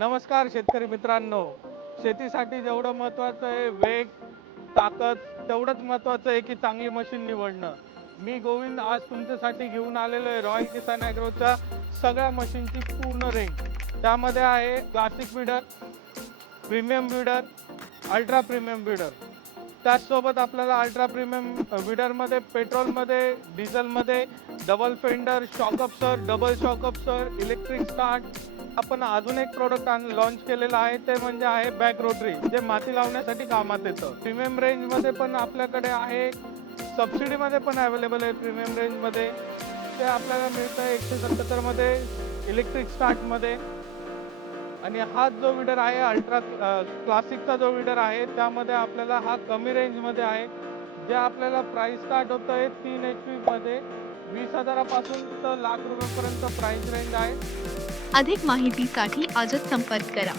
नमस्कार शेतकरी मित्रांनो. शेतीसाठी जेवढं महत्त्वाचं आहे वेग, ताकद, तेवढंच महत्त्वाचं आहे की चांगली मशीन निवडणं. मी गोविंद आज तुमच्यासाठी घेऊन आलेलो आहे रॉयल किसान ॲग्रोच्या सगळ्या मशीनची पूर्ण रेंज. त्यामध्ये आहे classic weeder, premium weeder, ultra premium weeder. त्याचसोबत आपल्याला अल्ट्रा प्रीमियम बीडरमध्ये पेट्रोलमध्ये, डिझेलमध्ये double fender, shock absorber, double shock absorber, electric start. आपण अजून एक प्रोडक्ट लॉन्च केलेलं आहे ते म्हणजे आहे बॅक रोटरी, जे माती लावण्यासाठी कामात येतं. प्रीमियम रेंजमध्ये पण आपल्याकडे आहे, सबसिडीमध्ये पण अवेलेबल आहे. प्रीमियम रेंजमध्ये ते आपल्याला मिळतं 177 मध्ये, इलेक्ट्रिक स्टार्टमध्ये. आणि हा जो विडर आहे अल्ट्रा क्लासिकचा जो विडर आहे त्यामध्ये आपल्याला हा कमी रेंजमध्ये आहे, जे आपल्याला प्राइस स्टार्ट होतं आहे 3 HP मध्ये. 20,000पासून तर लाख रुपयापर्यंत प्राइस रेंज आहे. अधिक माहितीसाठी आजच संपर्क करा.